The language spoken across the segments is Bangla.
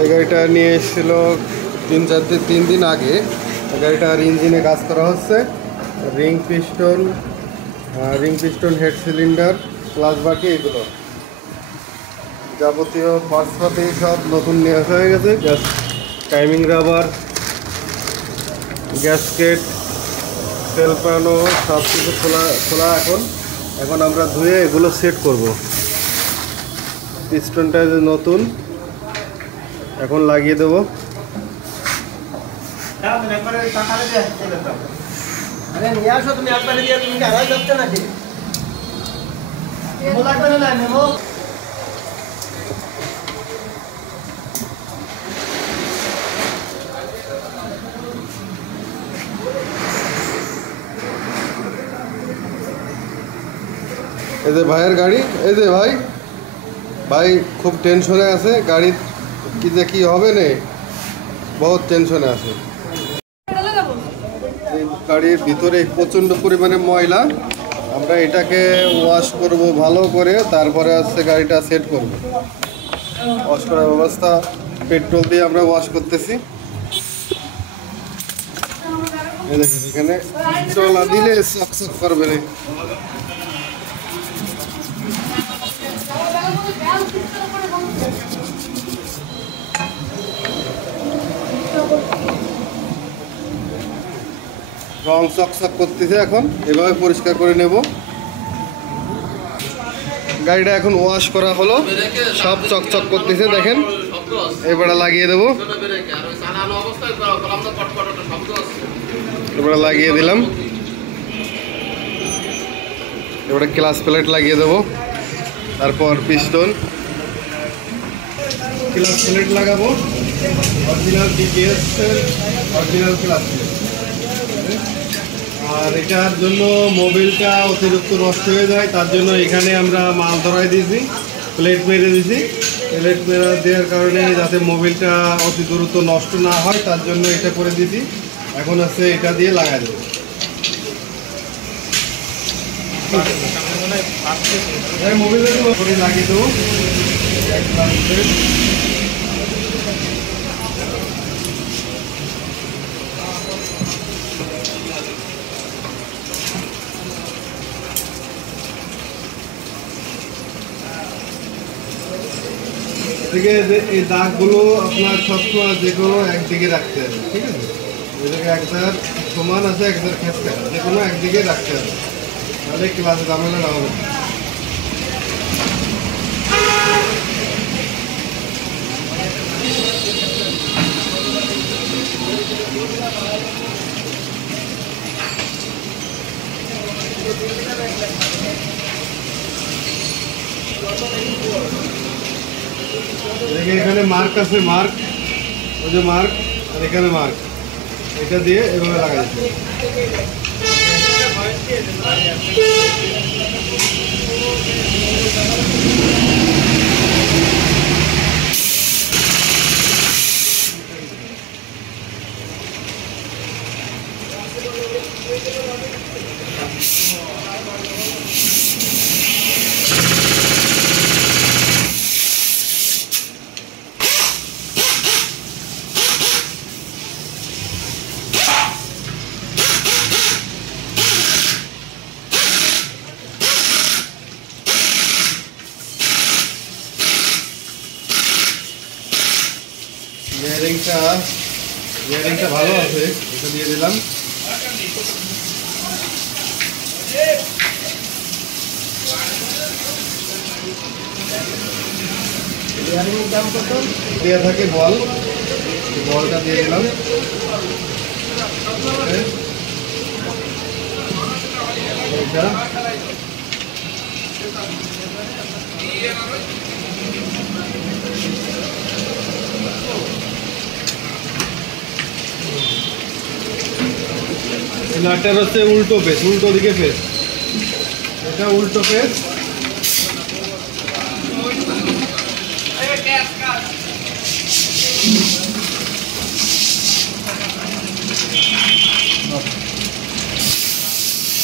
এই গাড়িটা নিয়ে এসেছিল 3 দিন আগে। গাড়িটার ইঞ্জিনে কাজ করা হচ্ছে, ring piston head cylinder clutch বাকি এগুলো যাবতীয় পার্টসপাতি সব নতুন নিয়ে আসা হয়ে গেছে। টাইমিং রাবার, গ্যাসকেট, তেল পানো সব কিছু খোলা। এখন আমরা ধুয়ে এগুলো সেট করব। পিস্টনটা নতুন, এখন লাগিয়ে দেবো। এই যে ভাইয়ের গাড়ি, এই যে ভাই খুব টেনশনে আছে, গাড়ির কি হবে না, বহুত টেনশনে আছে। এই গাড়ির ভিতরে প্রচণ্ড পরিমাণে ময়লা, আমরা এটাকে ওয়াশ করব ভালো করে, তারপরে হচ্ছে গাড়িটা সেট করব। ওয়াশ করার ব্যবস্থা পেট্রোল দিয়ে আমরা ওয়াশ করতেছি। এখানে পেট্রোল না দিলে চকচক করবে না। রং চকচক করতেছে, এখন এভাবে পরিষ্কার করে নেব। গাড়িটা এখন ওয়াশ করা হলো, সব চকচক করতেছে দেখেন। এবারে লাগিয়ে দেবো, এবারে লাগিয়ে দিলাম। এবারে ক্লাচ প্লেট লাগিয়ে দেবো, তারপর পিস্টন ক্লাচ প্লেট লাগাবো, original DPS original clutch plate. আর এটার জন্য মোবিলটা অতিরিক্ত নষ্ট হয়ে যায়, তার জন্য এখানে আমরা মাল ধরাই দিয়েছি, প্লেট মেরে দিয়েছি। প্লেট মেরে দেওয়ার কারণে যাতে মোবিলটা অতি দ্রুত নষ্ট না হয়, তার জন্য এটা করে দিয়েছি। এখন হচ্ছে এটা দিয়ে লাগাই দেবো। মোবিলটা করে লাগিয়ে দেবো। এই দাগগুলো আপনার সবসময় যে কোনো একদিকে রাখতে হবে, ঠিক আছে? এটাকে একদার সমান আছে, একদার খেঁচতে হবে, যে কোনো একদিকে রাখতে হবে, তাহলে ক্লাসে ঝামেলা না হবে। এখানে মার্ক আছে, ওই যে মার্ক, আর এখানে মার্ক, এটা দিয়ে এভাবে লাগাইছে। ইয়ারিংটা ভালো আছে, এটা দিয়ে দিলাম। ইয়ারিংয়ের দাম কত? দেওয়া থাকে বলটা দিয়ে দিলাম। এটা নাটটার হচ্ছে উল্টো পেস, উল্টো দিকে পেস, এটা উল্টো পেস।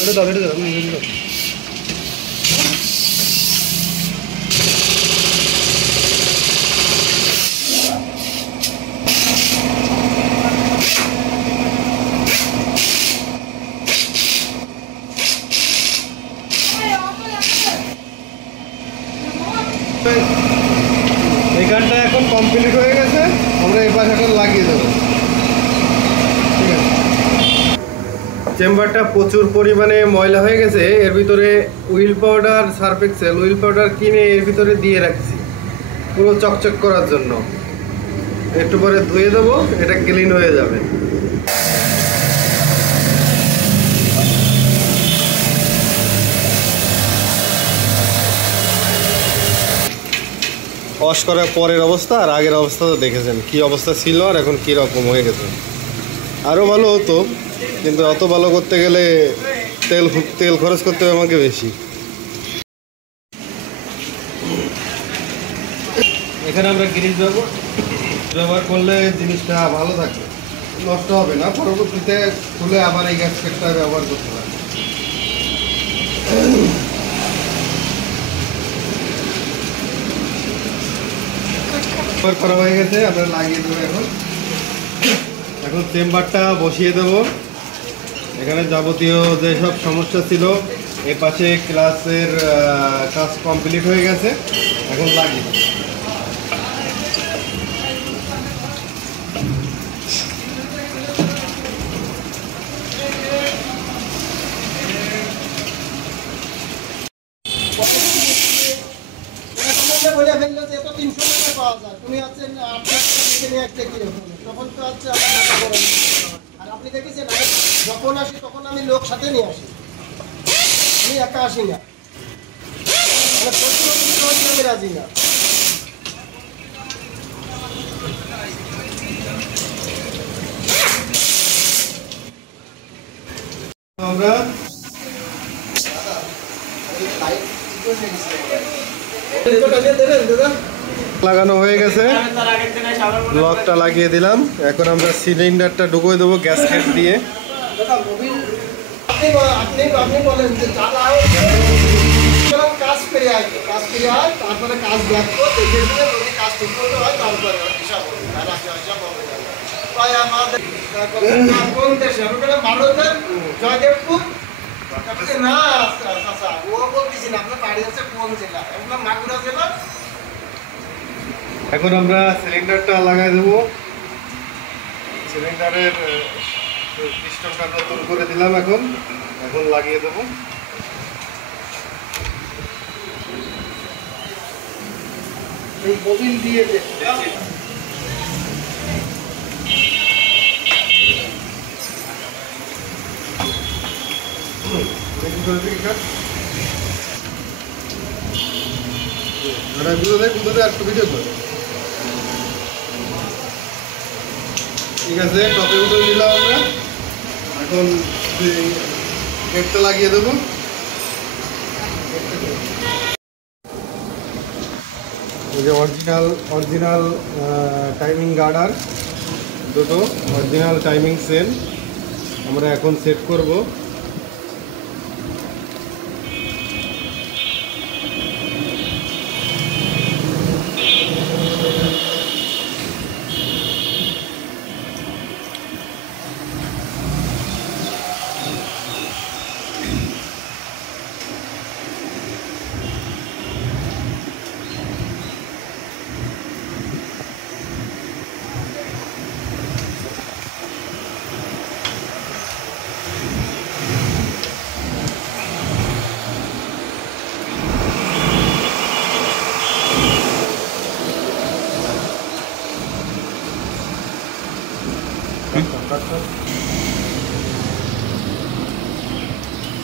এটা দাও, এটা দাও। এখানটা এখন কমপ্লিট হয়ে গেছে, আমরা এই পাশে এখন লাগিয়ে দেবো। ঠিক আছে, চেম্বারটা প্রচুর পরিমাণে ময়লা হয়ে গেছে। এর ভিতরে Wheel powder, Surf Excel Wheel powder কিনে এর ভিতরে দিয়ে রাখছি পুরো চকচক করার জন্য। একটু পরে ধুয়ে দেবো, এটা ক্লিন হয়ে যাবে। ওয়াশ করার পরের অবস্থা আর আগের অবস্থা তো দেখেছেন কি অবস্থা ছিল, আর এখন কী রকম হয়ে গেছে। আরও ভালো হতো, কিন্তু অত ভালো করতে গেলে তেল খরচ করতে হবে আমাকে বেশি। এখানে আমরা গ্রিজ ব্যবহার করলে জিনিসটা ভালো থাকবে, নষ্ট হবে না। পরবর্তীতে খুলে আবার এই গ্যাসকেটটা ব্যবহার করতে পারবে। করা হয়ে গেছে, আমরা লাগিয়ে দেবো। এখন চেম্বারটা বসিয়ে দেব। এখানে যাবতীয় যেসব সমস্যা ছিল, এ পাশে ক্লাসের কাজ কমপ্লিট হয়ে গেছে, এখন লাগিয়ে দেবো। আপনি দেখেছেন যখন আসি তখন আমি লোক সাথে নিয়ে আসি, আমি একা আসি না, আমি রাজি না। আমরা লাগানো হয়ে গেছে, লকটা লাগিয়ে দিলাম। এখন আমরা সিলিন্ডারটা ঢুকিয়ে দেবো গ্যাসকেট দিয়ে। আপনি বলেন যে কাজ ফিরে আসবে, কাজ ফিরে হয়, তারপরে কাজ দেখবো, দেখে দিলে যদি কাজ ঠিক করতে হয় তারপরে হিসাব হবে, হিসাব হবে না। তাই আমাদের কোন দেশে আমি বললাম ভারতের জয়দেবপুর, না আচ্ছা ও বলতেছি না, আপনার বাড়ি হচ্ছে কোন জেলা? আপনার মাগুরা জেলা। এখন আমরা সিলিন্ডারটা লাগাই দেবো। সিলিন্ডারের সিস্টেমটা নতুন করে দিলাম, এখন লাগিয়ে দেবো। এই মোবিল দিয়ে ঠিক আছে, টপে উঠে দিলাম আমরা। এখন গেটটা লাগিয়ে দেবো। এই যে অরিজিনাল টাইমিং গার্ডার দুটো, অরিজিনাল টাইমিং সেল আমরা এখন সেট করব।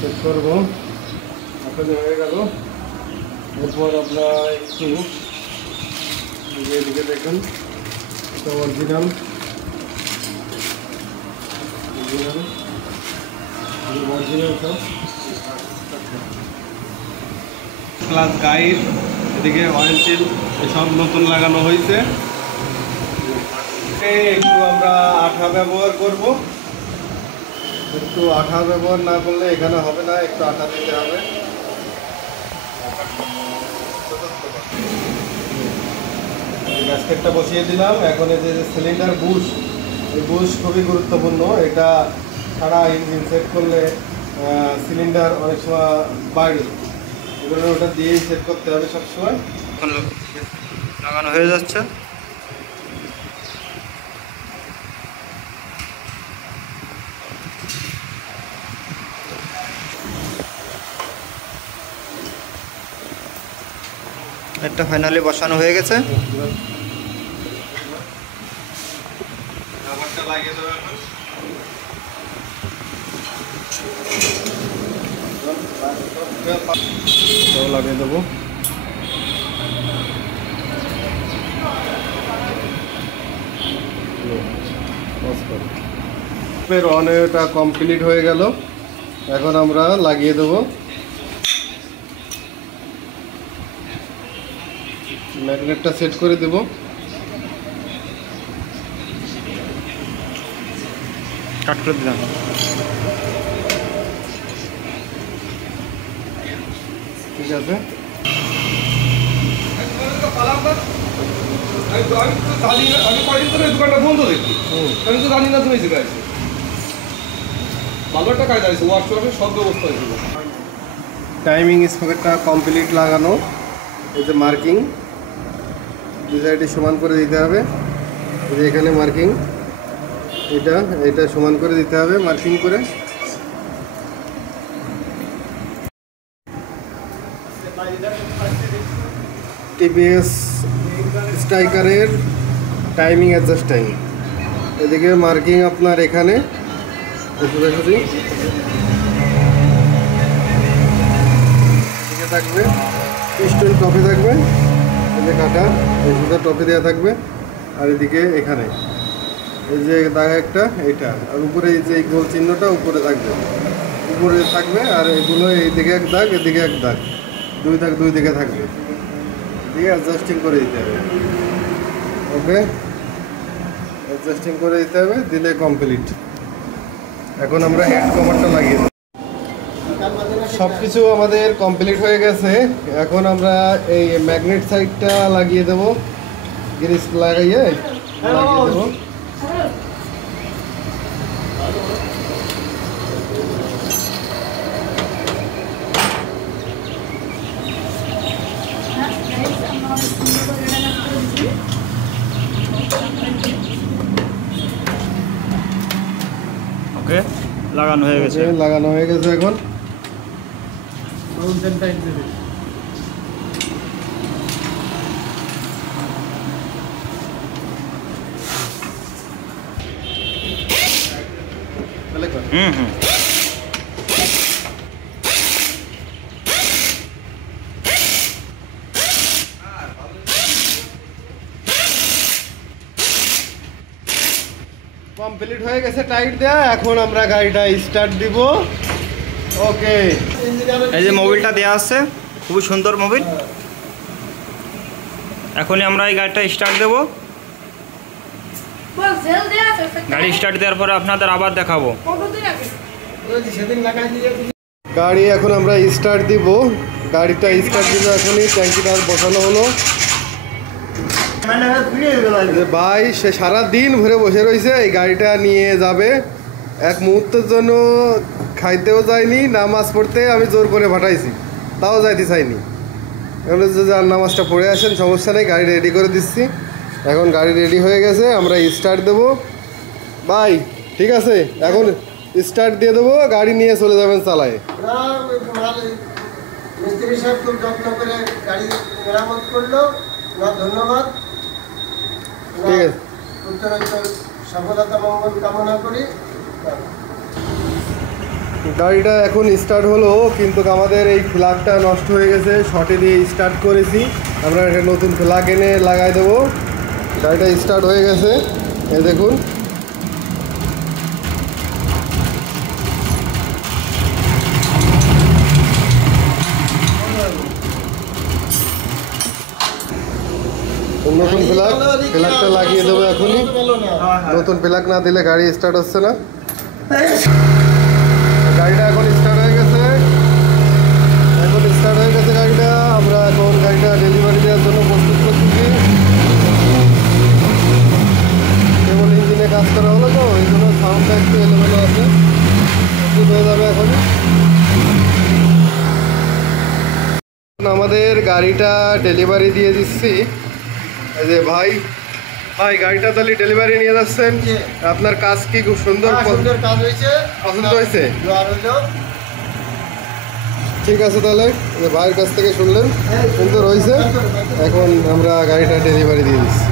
সেট করবো, আপনাদের হয়ে গেল। এরপর আমরা একটু এদিকে দেখুন, এটা অরিজিনাল সব প্লাস গাইড, এদিকে অয়েল সিল এসব নতুন লাগানো হয়েছে। একটু আমরা আঠা ব্যবহার করব, একটু আঠা ব্যবহার না করলে এখানে হবে না, একটু আঠা দিতে হবে। গ্যাসকেটটা বসিয়ে দিলাম। এখন এই যে সিলিন্ডার বুশ, এই বুশ খুবই গুরুত্বপূর্ণ। এটা ছাড়া ইঞ্জিন সেট করলে সিলিন্ডার অনেক সময় বাইরে, এগুলো ওটা দিয়েই সেট করতে হবে সবসময়। এখন লাগানো হয়ে যাচ্ছে। একটা ফাইনালি বসানো হয়ে গেছে। রাবারটা লাগিয়ে দেবো এখন। লাগিয়ে দেবো। এটা কমপ্লিট হয়ে গেল, এখন আমরা লাগিয়ে দেবো। ম্যাগনেটটা সেট করে দেব। কাট করে দিলাম। ঠিক আছে, আমি কদিন ধরে দোকানটা বন্ধ দেখি, আমি তো জানি না তুমি জায়গায় ভালো একটা কাজ আছে, ওয়ার্কশপে সব ব্যবস্থা হয়েছিল। টাইমিং স্পকেটটা কমপ্লিট লাগানো। এই যে মার্কিং দুই সাইডে সমান করে দিতে হবে। এই যে এখানে মার্কিং, এটা সমান করে দিতে হবে মার্কিং করে। টিপিএস স্ট্রাইকারের টাইমিং অ্যাডজাস্ট টাইম, এদিকে মার্কিং আপনার এখানে সোজাসুজি এদিকে থাকবে, পিস্টন টপে থাকবে, এই যে কাটা এই সুতা টপে দেওয়া থাকবে, আর এদিকে এখানে এই যে দাগ একটা এইটা, আর উপরে এই যে গোল চিহ্নটা উপরে থাকবে, উপরে থাকবে, আর এগুলো এইদিকে এক দাগ এদিকে এক দাগ, দুই দাগ দুই দিকে থাকবে। দিয়ে অ্যাডজাস্টিং করে দিতে হবে। ওকে, অ্যাডজাস্টিং করে দিতে হবে, দিলে কমপ্লিট। এখন আমরা হেড কভারটা লাগিয়ে দেব। সব কিছু আমাদের কমপ্লিট হয়ে গেছে, এখন আমরা এই ম্যাগনেট সাইডটা লাগিয়ে দেবো। গ্রিস লাগিয়ে দেবো। ওকে, লাগানো হয়ে গেছে। লাগানো হয়ে গেছে। এখন হুম। কমপ্লিট হয়ে গেছে টাইট দেয়া। এখন আমরা গাড়িটা স্টার্ট দিব। ওকে, এই যে মোবিলটা দেওয়া আছে, খুবই সুন্দর মোবিল। এখনই আমরা এই গাড়িটা স্টার্ট দেবো। গাড়ি স্টার্ট দেওয়ার পরে আপনাদের আবার দেখাবো। গাড়ি এখন আমরা স্টার্ট দিব। গাড়িটা স্টার্ট দিব এখনই। ট্যাঙ্কিটা বসানো হলো। ভাই সে সারাদিন ভরে বসে রয়েছে, এই গাড়িটা নিয়ে যাবে। এক মুহূর্তের জন্য খাইতেও যায়নি, নামাজ পড়তে আমি জোর করে পাঠাইছি, তাও যাইতে চাইনি। এগুলো যে যার নামাজটা পড়ে আসেন, সমস্যা নেই, গাড়ি রেডি করে দিচ্ছি। এখন গাড়ি রেডি হয়ে গেছে, আমরা স্টার্ট দেবো। ভাই ঠিক আছে, এখন স্টার্ট দিয়ে দেবো, গাড়ি নিয়ে চলে যাবেন চালায়। মিস্ত্রি সাহেব খুব যত্ন করে গাড়ি মেরামত করলো, ধন্যবাদ। ঠিক আছে, উত্তরোত্তর সফলতা মঙ্গল কামনা করি। গাড়িটা এখন স্টার্ট হলো, কিন্তু আমাদের এই ফ্ল্যাগটা নষ্ট হয়ে গেছে। শর্টে দিয়ে স্টার্ট করেছি, আমরা একটা নতুন ফ্ল্যাগ এনে লাগাই দেবো। গাড়িটা স্টার্ট হয়ে গেছে, এই দেখুন। নতুন ফ্ল্যাগটা লাগিয়ে দেবো এখনই। নতুন ফ্ল্যাগ না দিলে গাড়ি স্টার্ট হচ্ছে না। গাড়িটা এখন স্টার্ট হয়ে গেছে, গাড়িটা। আমরা এখন গাড়িটা ডেলিভারি দেওয়ার জন্য প্রস্তুত করতেছি। কেবল ইঞ্জিনে কাজ করা হলো তো, এই জন্য সাউন্ডটা একটু এলোমেলো আছে, প্রস্তুত হয়ে যাবে এখন। আমাদের গাড়িটা ডেলিভারি দিয়ে দিচ্ছি। এই যে ভাই গাড়িটা তাহলে ডেলিভারি নিয়ে যাচ্ছেন। জি। আপনার কাজ কি খুব সুন্দর সুন্দর কাজ হয়েছে, পছন্দ হয়েছে? আর হলো ঠিক আছে, তাহলে ভাইয়ের কাছ থেকে শুনলেন সুন্দর হয়েছে। এখন আমরা গাড়িটা ডেলিভারি দিয়ে দিচ্ছি।